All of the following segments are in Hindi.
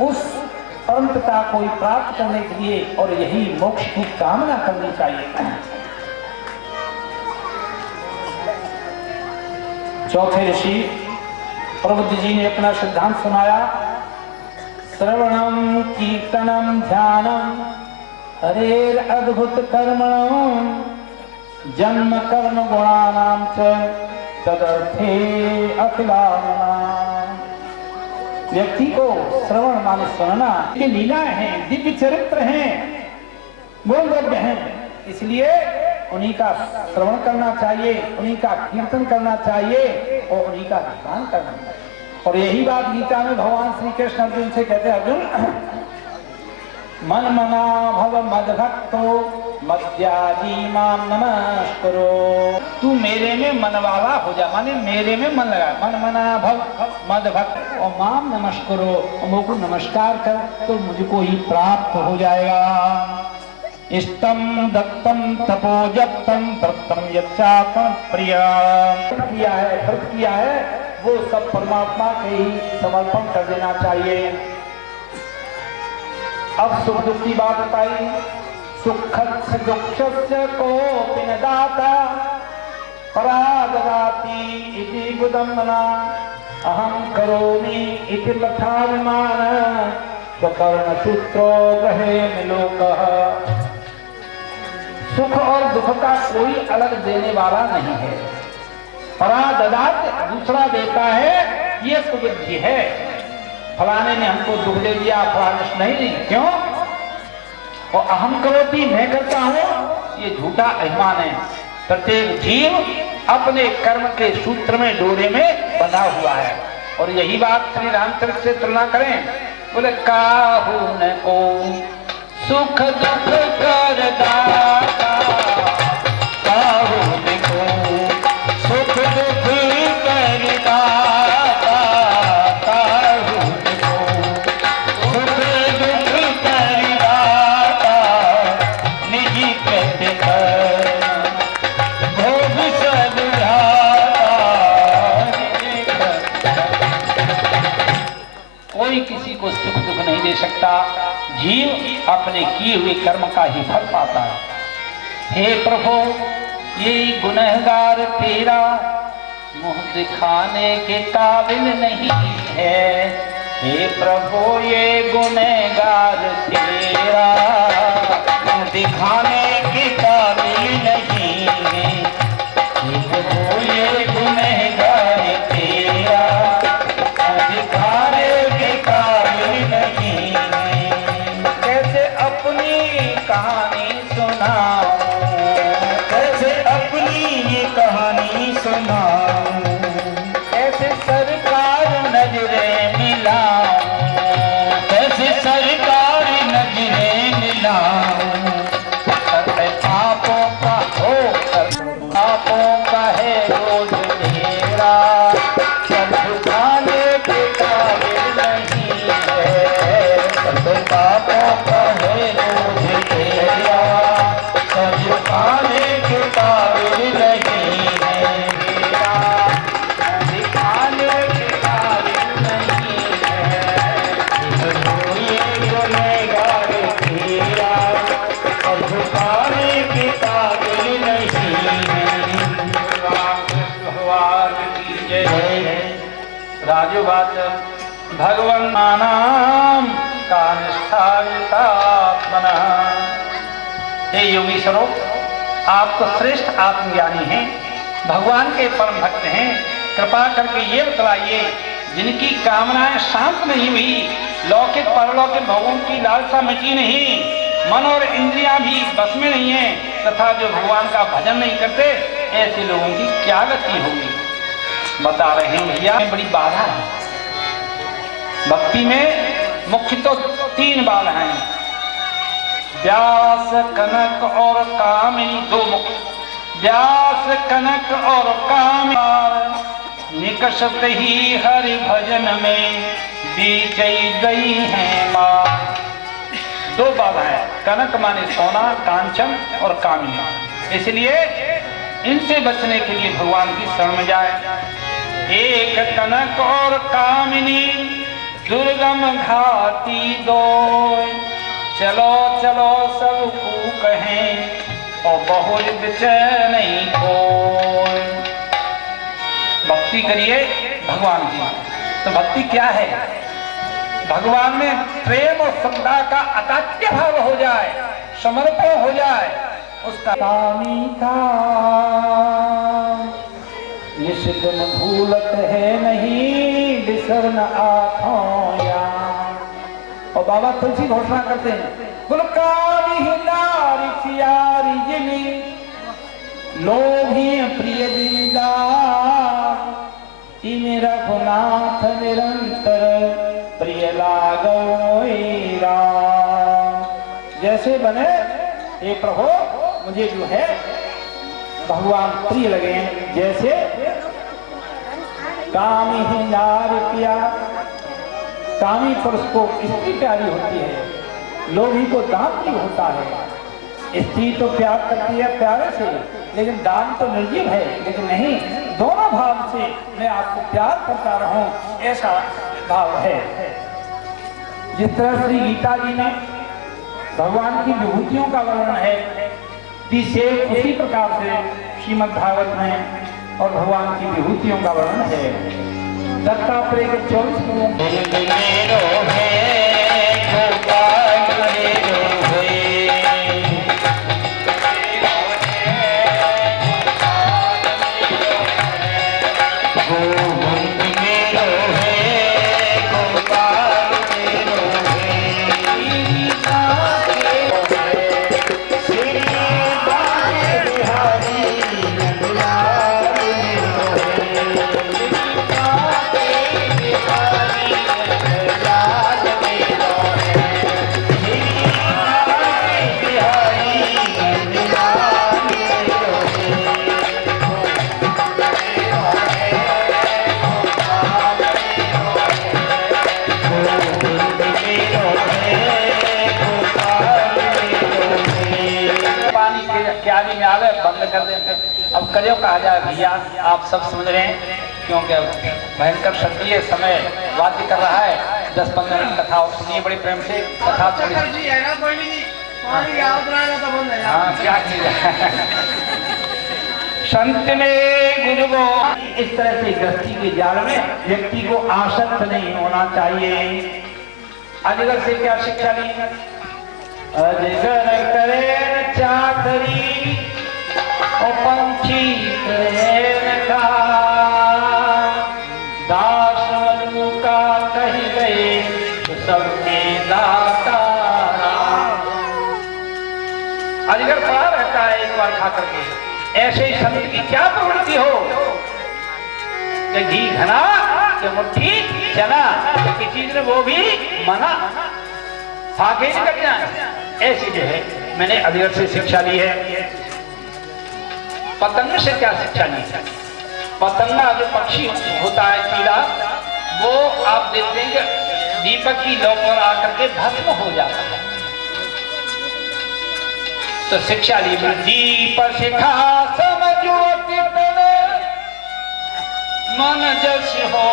उस परम पिता को प्राप्त करने के लिए और यही मोक्ष की कामना करनी चाहिए। चौथे ऋषि प्रबुद्ध जी ने अपना सिद्धांत सुनाया, श्रवणम कीर्तनम ध्यानम हरेर अद्भुत कर्मणम जन्म कर्म गुणानाम च तदर्थे अखिलानाम। व्यक्ति को श्रवण माने सुनना, ये लीला है, दिव्य चरित्र हैं, गुण द्रव्य हैं, इसलिए उन्हीं का श्रवण करना चाहिए, उन्हीं का कीर्तन करना चाहिए और उन्हीं का ध्यान करना चाहिए। और यही बात गीता में भगवान श्री कृष्ण अर्जुन से कहते हैं, अर्जुन मन मना भव मदभक्तो मद्याजी माम नमस्कुरु। तू मेरे में मन वाला हो जा, माने मेरे में मन लगा, मन मना भव मदभक्त और माम नमस्कुरु, और मुझको नमस्कार कर तो मुझको ही प्राप्त हो जाएगा। इष्टम दत्तम तपोजप्तम दत्तम यच्चात्म प्रिया किया है, व्रत किया है, वो सब परमात्मा के ही समर्पण कर देना चाहिए। अब सुख दुख की बात बताई, सुख दुख कोपि न दाता पराददाति इति गुदम्बना अहं करोमि इति लक्षाभिमान स्वकर्ण सूत्रो ग्रहे मिलोकः। सुख और दुख का कोई अलग देने वाला नहीं है, पराददात दूसरा देता है, ये सुबुद्धि है। फलाने ने हमको दुख दे दिया, फलाने नहीं, क्यों? और अहम करोति, मैं करता हूं, ये झूठा अभिमान है। प्रत्येक जीव अपने कर्म के सूत्र में, डोरे में बंधा हुआ है। और यही बात श्री रामचरित्र से तुलना करें, बोले काहू न को सुख दुख कर दाता, काहू न को सुख दुख कर दाता, काहू न को सुख दुख कर दाता, निजी कृत्य कर भोग सब कोई किसी को सुख दुख नहीं दे सकता, जीव अपने किए हुए कर्म का ही फल पाता है। हे प्रभु, ये गुनहगार तेरा मुंह दिखाने के काबिल नहीं है। हे प्रभु, ये गुनहगार तेरा मुंह दिखाने के काबिल नहीं है। हे प्रभु, ये गुनहगार तेरा मुंह दिखाने के काबिल नहीं है। कैसे अपनी कहानी सुनाऊं, कैसे अपनी ये कहानी सुनाऊं, कैसे सरकार नजरें मिलाऊं, कैसे सरकार नजरें मिलाऊं। सत्य पापों का हो, पापों का है रोज मेरा, सब झुकाने के काबिल नहीं है। सत्य पापों का है रोज मेरा, सब झुकाने के काबिल नहीं है। मेरा दिखाने के काबिल नहीं है। ये गुनहगार तेरा सब झुकाने के काबिल नहीं है। भगवान की जय। राजू बात भगवान नाम का निष्ठावितात्मना। हे योगीश्वरों, आप तो श्रेष्ठ आत्मज्ञानी हैं, भगवान के परम भक्त हैं। कृपा करके ये बतलाइए, जिनकी कामनाएं शांत नहीं हुई, लौकिक परलौकिक भोगों की लालसा मिटी नहीं, मन और इंद्रियां भी बस में नहीं है, तथा जो भगवान का भजन नहीं करते, ऐसे लोगों की क्या गति होगी? बता रहे हैं भैया, बड़ी बाधा है भक्ति में। मुख्य तो 3 बाधाएं हैं, व्यास कनक और कामिनी, 2 मुख्य, व्यास कनक और कामिनी निकषत ही हरि भजन में बीच गई है मां। 2 बाधाएं, कनक माने सोना, कांचन और कामिनी। इसलिए इनसे बचने के लिए भगवान की शरण में जाए। एक कनक और कामिनी दुर्गम घाटी दो, चलो चलो सबको कहें और बहुत बेचैन नहीं कोई। भक्ति करिए भगवान की। तो भक्ति क्या है? भगवान में प्रेम और श्रद्धा का अतात्य भाव हो जाए, समर्पण हो जाए, उसका स्वामी का निषिद्ध भूलत है नहीं, बिसरन आँखों या। और बाबा तुलसी घोषणा करते हैं, गुलकारी नारी सियारी जिनी, लोभी प्रिय दीदार, इमे रघुनाथ निरंतर प्रिय लागो राम। जैसे बने हे प्रभु मुझे जो है भगवान प्रिय लगे, जैसे कामी ही नारी पिया, कामी पुरुष को स्त्री प्यारी होती है, लोभी को दान भी होता है। स्त्री तो प्यार करती है प्यारे से, लेकिन दान तो निर्जीव है। लेकिन नहीं, दोनों भाव से मैं आपको प्यार करता रहूं, ऐसा भाव है। जिस तरह श्री गीता जी में भगवान की विभूतियों का वर्णन है, उसी प्रकार से श्रीमद् भागवत में और भगवान की विभूतियों का वर्णन है। दत्तात्रेय के 24 कर देते। अब करियो कहा जाए भैया, आप सब समझ रहे हैं, क्योंकि अब भयंकर सक्रिय समय वाद्य कर रहा है। 10-15 मिनट कथा और सुनिए बड़ी प्रेम से। कथा थोड़ी हाँ क्या चीज है। संत में गुरु को इस तरह से गृहस्थी के जाल में व्यक्ति को आसक्त नहीं होना चाहिए। अजगर से क्या शिक्षा ली? अजगर करे चाकरी और पंछी का, दास मनु का कही गए तो सबके दाता। अजगर पड़ा रहता है एक बार खा करके। ऐसे ही संत की क्या प्रवृत्ति हो कि घी घना कि मुट्ठी चना, किसी चीज ने वो भी मना, फाके निकल जाए। ऐसी जो है मैंने अजगर से शिक्षा ली है। पतंग से क्या शिक्षा ली? पतंगा जो पक्षी होता है कीड़ा, वो आप देखते हैं कि दीपक की लौ पर आकर के भस्म हो जाता है। तो शिक्षा ली, दीप शिखा समझो मन जस हो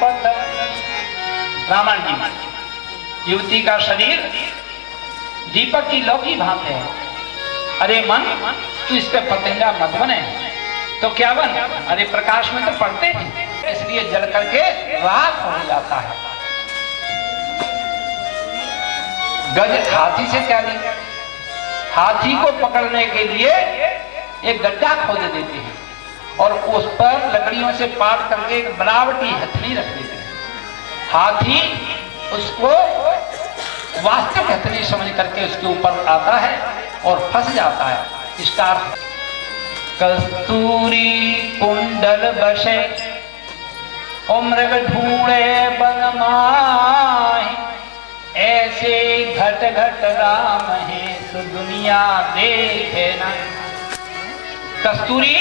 पतंग। रामायण जी में युवती का शरीर दीपक की लौ की भांति है। अरे मन तू इस पे पतंगा मत बने। तो क्या बन? अरे प्रकाश में तो पड़ते हैं, इसलिए जल करके राख हो जाता है। गज हाथी से क्या ली? हाथी को पकड़ने के लिए एक गड्ढा खोद देते हैं और उस पर लकड़ियों से पाट करके एक बनावटी हथनी रख देते हैं। हाथी उसको वास्तविक हथनी समझ करके उसके ऊपर आता है और फंस जाता है। इसका कस्तूरी कुंडल बसे और मृग ढूंढे बन माही, ऐसे घट घट राम है सो दुनिया देखे ना। कस्तूरी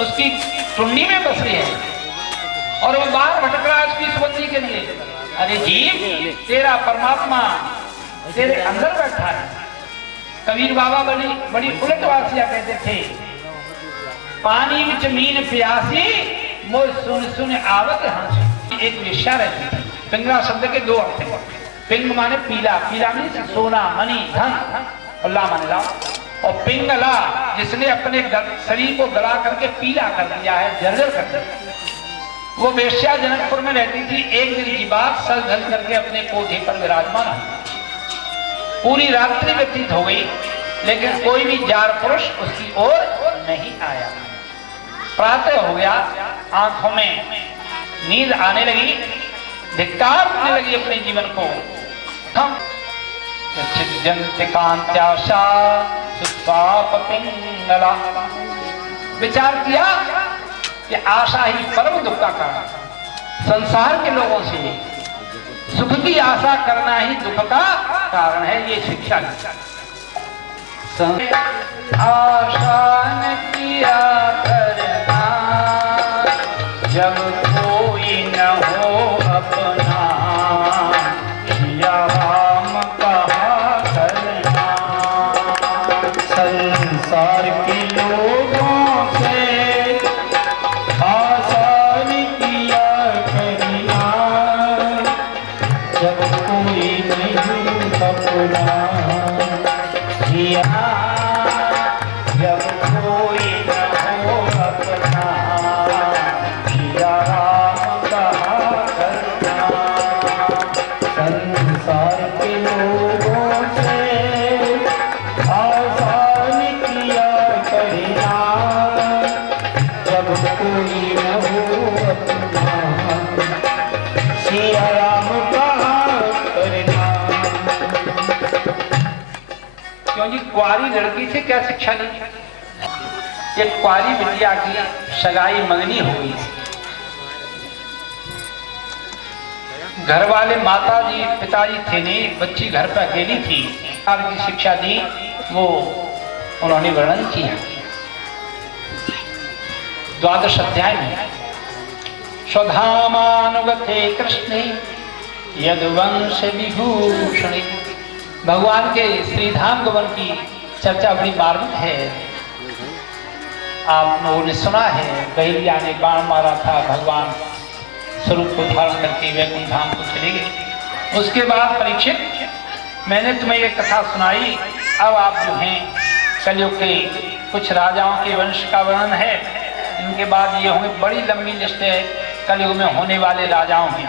उसकी टुंडी में बस रही है और वो बाहर भटक रहा है उसकी सुगंधी के लिए। अरे जीव, तेरा परमात्मा तेरे अंदर बैठा है। कबीर बाबा बड़ी उलटवासिया कहते थे, पानी में जमीन प्यासी मोह सुन सुन आवत हंस। एक वेश्या रहती थी, पिंगला शब्द के दो अर्थ हैं। पिंग माने पीला, पीला माने सोना, मणि, धन, और ला माने लाभ। और पिंगला जिसने अपने शरीर को गला करके पीला कर दिया है, जर्जर कर दिया। वो वेश्या जनकपुर में रहती थी। एक दिन की बात, सज धज करके अपने कोठे पर विराजमान हुई। पूरी रात्रि व्यतीत हो गई, लेकिन कोई भी जार पुरुष उसकी ओर नहीं आया। प्रातः हो गया, आंखों में नींद आने लगी, धिक्कार करने लगी अपने जीवन को। विचार किया कि आशा ही परम दुख का कारण, संसार के लोगों से सुख की आशा करना ही दुख का कारण है। ये शिक्षा आशा न किया करना जब कोई न हो अपना, या राम कहा करना। संसार के लोगों से आशा न किया करना जब कोई नहीं अपना, जब कोई न हो अपना, या राम कहा करना। संसार के लोगों से आसान किया करना जब कोई न हो अपना, या राम कहा करना। क्यों जी, कुंवारी लड़की से क्या शिक्षा ली? एक कुंवारी बिटिया की सगाई मंगनी हो गई थी। घर वाले माता जी पिताजी थे नहीं, बच्ची घर पर अकेली थी। की शिक्षा दी वो उन्होंने वर्णन किया 12 अध्याय में। स्वधामानुगते कृष्णे यदुवंश विभूषणे। भगवान के श्रीधाम गमन की चर्चा बड़ी मार्मिक है। आप लोगों ने सुना है, बहेलिया ने बाण मारा था, भगवान स्वरूप को धारण करके वैकुंठ धाम को चले गए। उसके बाद परीक्षित, मैंने तुम्हें ये कथा सुनाई, अब आप जो हैं कलयुग के कुछ राजाओं के वंश का वर्णन है। इनके बाद ये होंगे, बड़ी लंबी लिस्ट है कलयुग में होने वाले राजाओं की।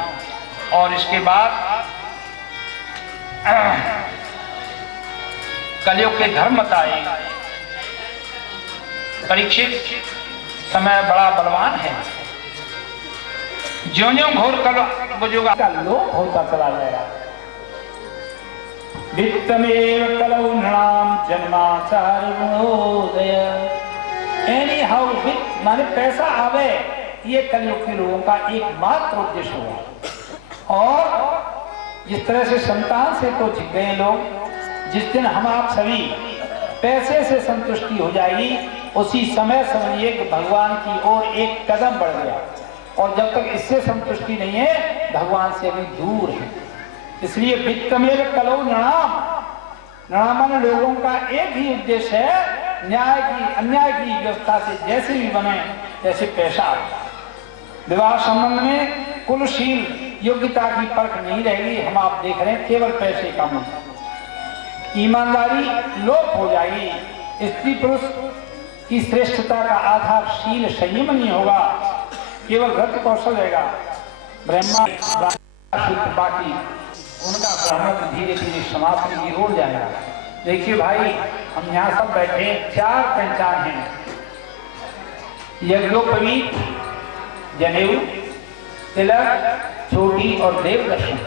और इसके बाद कलयुग के धर्म बताए। परीक्षित, समय बड़ा बलवान है, ज्यों-ज्यों घोर कलयुग का लोप होता चला जाएगा। वित्तमेव कलौ नृणाम जन्माचार्योदय। एनी हाउ वित्त माने पैसा आवे, ये कलयुग के लोगों का एकमात्र उद्देश्य हुआ। और जिस तरह से संतान से तो झिक गए लोग, जिस दिन हम आप सभी पैसे से संतुष्टि हो जाएगी, उसी समय समझिए कि भगवान की ओर एक कदम बढ़ गया। और जब तक इससे संतुष्टि नहीं है, भगवान से अभी दूर है। इसलिए वित्तमेव कलौ नृणाम, नृणामन लोगों का एक ही उद्देश्य है, न्याय की अन्याय की व्यवस्था से जैसे भी बने जैसे पैसा आए। विवाह संबंध में कुलशील योग्यता की परख नहीं रहेगी। हम आप देख रहे हैं केवल पैसे का मन, ईमानदारी लोप हो जाएगी। स्त्री पुरुष की श्रेष्ठता का आधार शील संयम नहीं होगा, केवल व्रत कौशल रहेगा। ब्रह्मा बाकी उनका ब्राह्मण धीरे धीरे समाप्ति की ओर जाएगा। देखिए भाई, हम यहाँ सब बैठे 4 पहचान हैं, यज्ञोपवीत, जनेऊ, तिलक, छोटी और देव दर्शन।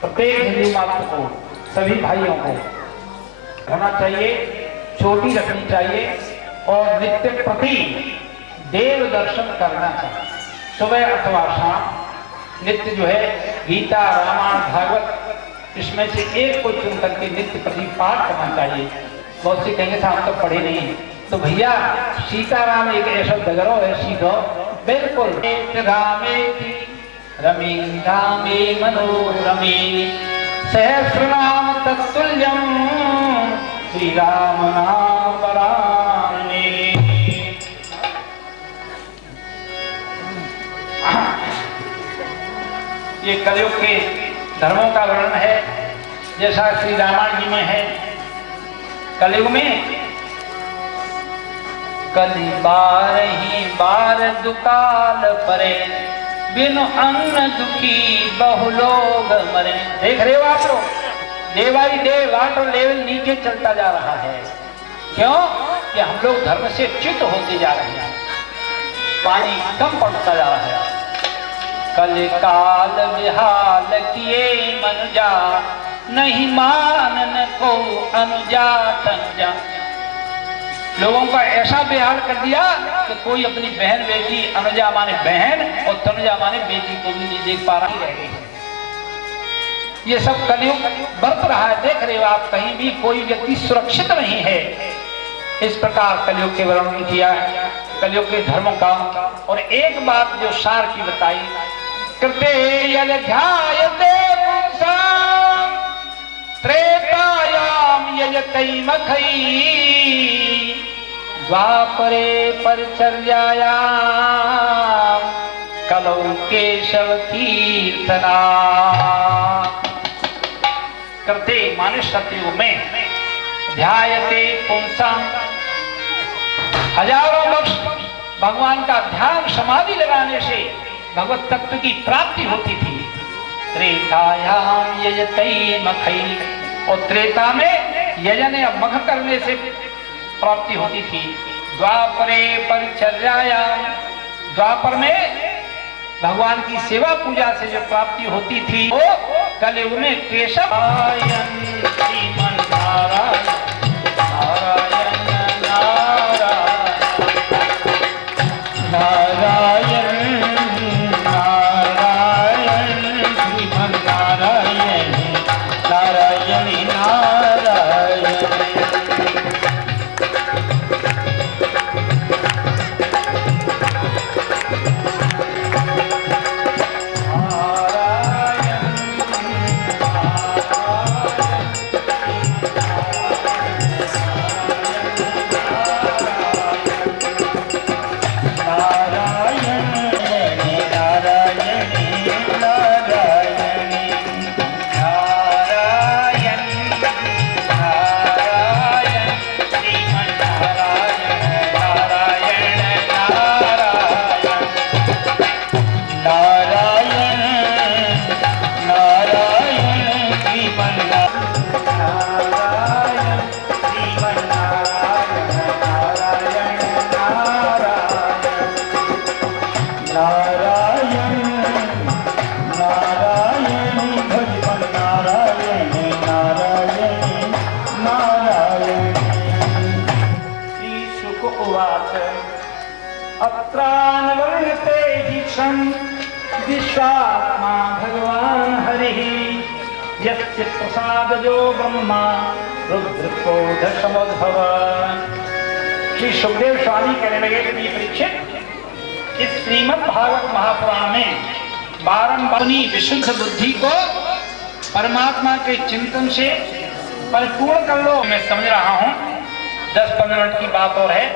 प्रत्येक हिंदू मात्र को, सभी भाइयों को होना चाहिए, छोटी रखनी चाहिए और नित्य प्रति देव दर्शन करना चाहिए। सुबह अथवा शाम नित्य जो है गीता, रामायण, भागवत, इसमें से एक को चुन करके नित्य प्रति पाठ करना चाहिए। बहुत से कहेंगे साहब तो पढ़े नहीं, तो भैया सीताराम एक ऐसा डगरो है, सीधो बिल्कुल रमी रामे मनोरमे सहस्रनाम तत्तुल्यम श्री राम नाम परायणे। ये कलयुग के धर्मों का वर्णन है, जैसा श्री रामायण जी में है। कलयुग में कली बार ही बार दुकाल परे, बिनु अन्न दुखी बहु लोग मरे। देख रहे हो आप लोग, day by day water level नीचे चलता जा रहा है। क्यों? कि हम लोग धर्म से च्युत होते जा रहे हैं, पानी कम पड़ता जा रहा है। कल काल विहाल किए मनुजा, नहीं मानन को अनुजा तनुजा। लोगों का ऐसा बेहाल कर दिया कि कोई अपनी बहन बेटी, अनुजा माने बहन और तनुजा माने बेटी को भी नहीं देख पा रहा है। ये सब कलयुग बरत रहा है, देख रहे हो आप, कहीं भी कोई व्यक्ति सुरक्षित नहीं है। इस प्रकार कलयुग के वर्णन किया है, कलयुग के धर्मों का। और एक बात जो सार की बताई, कृते यज्ञायते पुंसां त्रेतायाम यजतै मखै, द्वापरे परिचर्यायां कलौ केशव कीर्तना। करते माने सतयुग में, ध्यायते पुंसां, हजारों वर्ष भगवान का ध्यान समाधि लगाने से भगवत तत्व की प्राप्ति होती थी। त्रेतायाम यजतै मखै, और त्रेता में यजन या मख करने से प्राप्ति होती थी। द्वापरे परिचर्यायाम, द्वापर में भगवान की सेवा पूजा से जो प्राप्ति होती थी, वो कलयुग में केशव श्रीमन नारायण नारायण नारायण नारायण नारायण श्रीमन नारायण नारायण नारायण। विश्वात्मा भगवान हरिः, यस्य प्रसादजो ब्रह्मा रुद्रकोध समुद्भव। श्री सुखदेव स्वामी कहने लगे कि परीक्षित, इस श्रीमद् भागवत महापुराण में बारंबार अपनी विशुद्ध बुद्धि को परमात्मा के चिंतन से परिपूर्ण कर लो। मैं समझ रहा हूँ 10-15 मिनट की बात और है।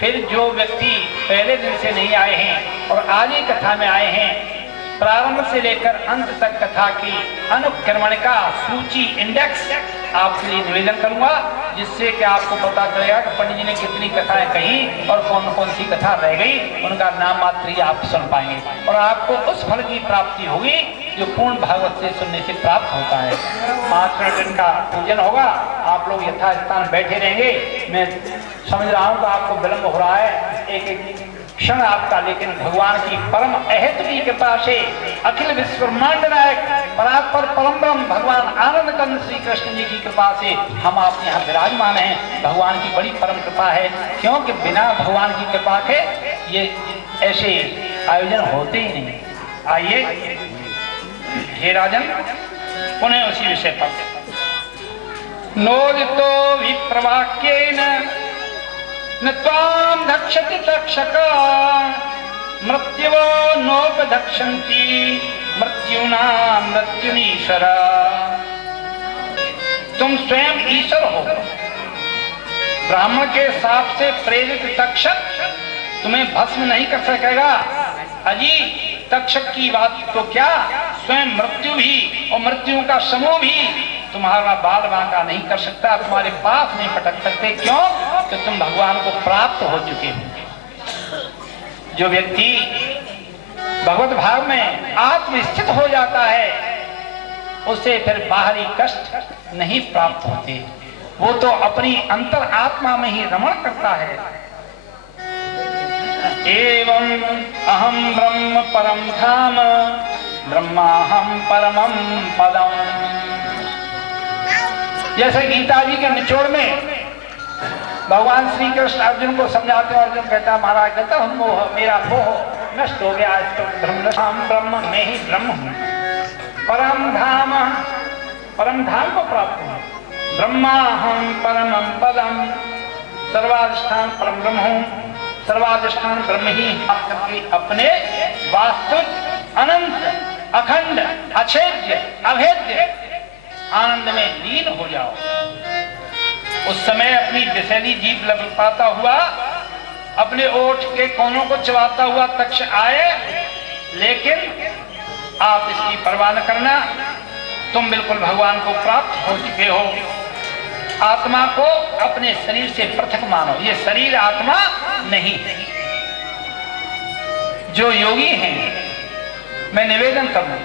फिर जो व्यक्ति पहले दिन से नहीं आए हैं और आज ही कथा में आए हैं, प्रारंभ से लेकर अंत तक कथा की अनुक्रमण का सूची इंडेक्स आपके लिए निवेदन करूंगा, जिससे कि आपको पता चलेगा कि पंडित जी ने कितनी कथाएं कही और कौन कौन सी कथा रह गई, उनका नाम मात्र ही आप सुन पाएंगे और आपको उस फल की प्राप्ति होगी जो पूर्ण भागवत से सुनने से प्राप्त होता है। 5 मिनट का पूजन होगा, आप लोग यथास्थान बैठे रहेंगे। मैं समझ रहा हूँ कि आपको विलंब हो रहा है, एक एक क्षण आपका, लेकिन भगवान की परम अहेतु की कृपा से अखिल विश्व ब्रह्मांड नायक परात्पर परम ब्रह्म भगवान आनंद कंद श्री कृष्ण जी की कृपा से हम आप यहाँ विराजमान हैं। भगवान की बड़ी परम कृपा है, क्योंकि बिना भगवान की कृपा के ये ऐसे आयोजन होते ही नहीं। आइए हे राजन, पुनः उसी विषय पर। नोदितो विप्रवाक्येन न त्वां धक्षति तक्षका, मृत्युवो नोपधक्षन्ति मृत्युना मृत्युनीश्वरा। तुम स्वयं ईश्वर हो। ब्राह्मण के साप से प्रेरित तक्षक तुम्हें भस्म नहीं कर सकेगा। अजी तक्षक की बात तो क्या, स्वयं मृत्यु भी और मृत्यु का समूह भी तुम्हारा बाल बांका नहीं कर सकता, तुम्हारे पास नहीं पटक सकते। क्यों? कि तुम भगवान को प्राप्त हो चुके हो। जो व्यक्ति भगवत भाव में आत्मस्थित हो जाता है उसे फिर बाहरी कष्ट नहीं प्राप्त होते, वो तो अपनी अंतर आत्मा में ही रमण करता है। एवं अहम ब्रह्म परम धाम ब्रह्माहम परमं पदम। जैसे गीता जी के निचोड़ में भगवान श्री कृष्ण अर्जुन को समझाते हैं, अर्जुन कहता महाराज कहता हम मोह, मेरा मोह नष्ट हो गया, आज तो ब्रह्म मैं ही ब्रह्म हूं, परम धाम को प्राप्त हूं। ब्रह्माहम परमं पदम, सर्वाधिष्ठान परम ब्रह्म हूं, सर्वाधिष्ठान ब्रह्म ही करके अपने वास्तविक अनंत अखंड अछेद्य अभेद्य आनंद में लीन हो जाओ। उस समय अपनी विषैली जीभ लपटाता हुआ अपने ओठ के कोनों को चबाता हुआ तक्ष आए, लेकिन आप इसकी परवाह न करना, तुम बिल्कुल भगवान को प्राप्त हो चुके हो। आत्मा को अपने शरीर से पृथक मानो, ये शरीर आत्मा नहीं है। जो योगी हैं, मैं निवेदन करूं,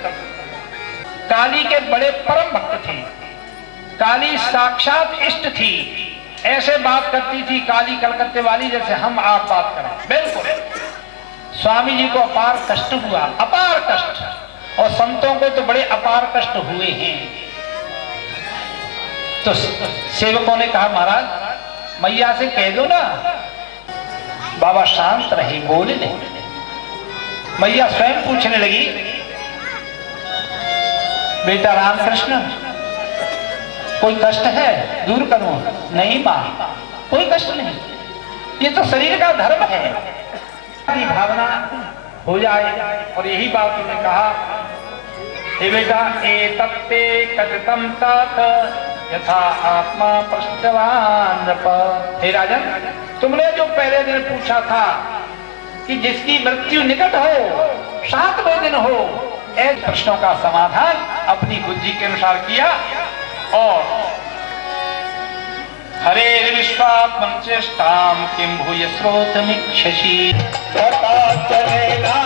काली के बड़े परम भक्त थे, काली साक्षात इष्ट थी, ऐसे बात करती थी काली कलकत्ते वाली जैसे हम आप बात करें। बिल्कुल स्वामी जी को अपार कष्ट हुआ, अपार कष्ट, और संतों को तो बड़े अपार कष्ट हुए हैं। तो सेवकों ने कहा महाराज मैया से कह दो ना, बाबा शांत रहे, बोले नहीं। मैया स्वयं पूछने लगी, बेटा रामकृष्ण कोई कष्ट है दूर करूं? नहीं मां, कोई कष्ट नहीं, ये तो शरीर का धर्म है। भावना हो जाए, और यही बात उन्होंने कहा, हे बेटा एतत्ते कथितं तात यथा आत्मा पृष्ठवान। हे राजन, तुमने जो पहले दिन पूछा था कि जिसकी मृत्यु निकट हो, 7वें दिन हो, ऐसे प्रश्नों का समाधान अपनी बुद्धि के अनुसार किया। और हरे विश्वात्मन चेष्टाम किम भूय श्रोतमिच्छसि। पता चलेगा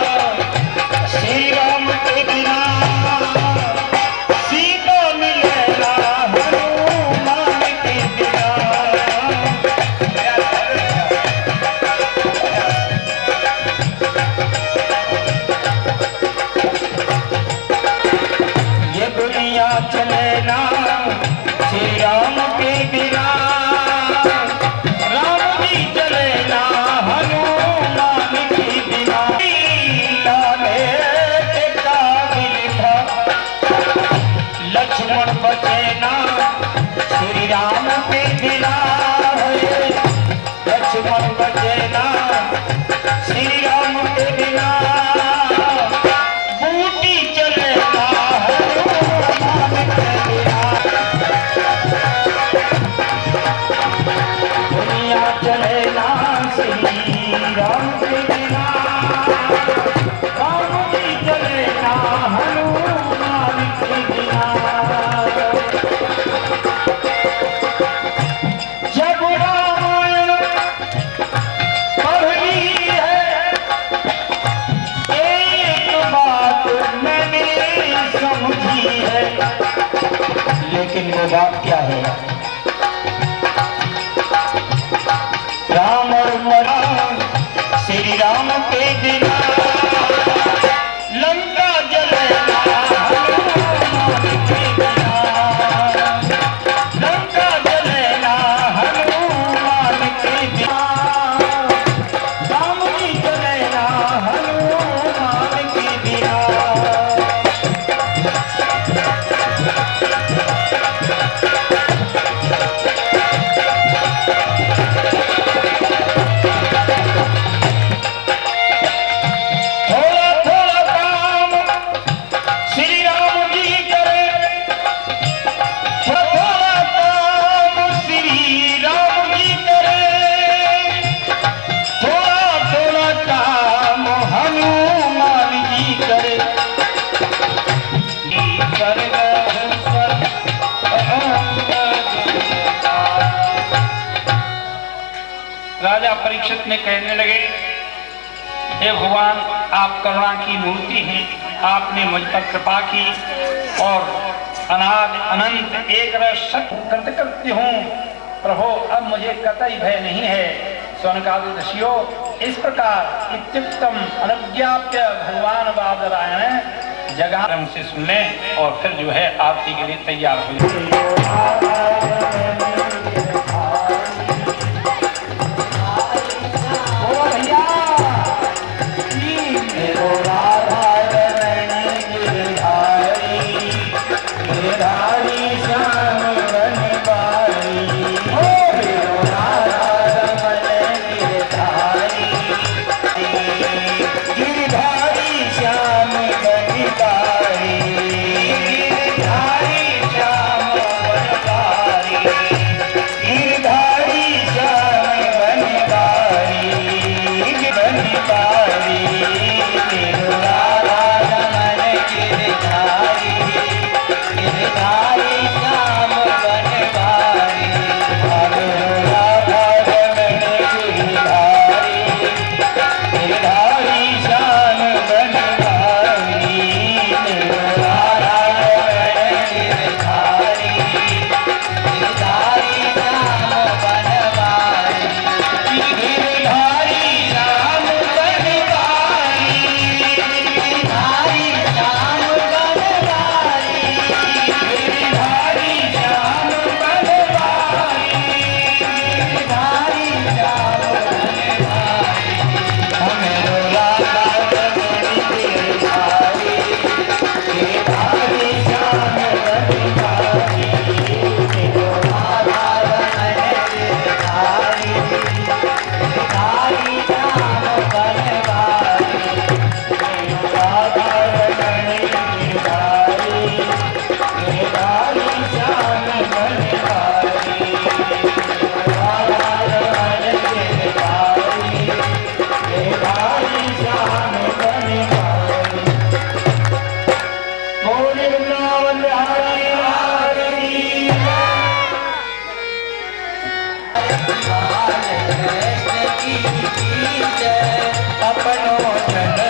श्री राम के बिना सीता मिलेगा हनुमान के बिना। ये दुनिया चलेगा श्री राम के बिना, राम भी चलेगा हनुमान के बिना। लक्ष्मण बचेना श्री राम के बिना, लक्ष्मण बचेना श्री राम के बिना। बूटी चलेगा हनुमान के बिना। दुनिया चलेगा श्री राम के बिना, राम भी चलेगा हनुमान के बिना। जब रामायण पढ़ ली है, एक बात मैंने समझी है, लेकिन वो बात क्या है? राम और मरान श्री राम के बिना लंका जलेगा हनुमान के बिना, लंका जलेगा हनुमान के बिना। राम जी जलेगा हनुमान के बिना। राजा परीक्षित ने कहने लगे, हे भगवान, आप करुणा की मूर्ति हैं, आपने मुझ पर कृपा की और अनाद अनंत एक रस सत्य कृतकृत्य हूँ प्रभो, अब मुझे कतई भय नहीं है। सौनकादि ऋषियों, इस प्रकार इत्युक्तम अनुज्ञाप्य भगवान बादरायण जगह से सुन लें और फिर जो है आरती के लिए तैयार हो जाए। अपनो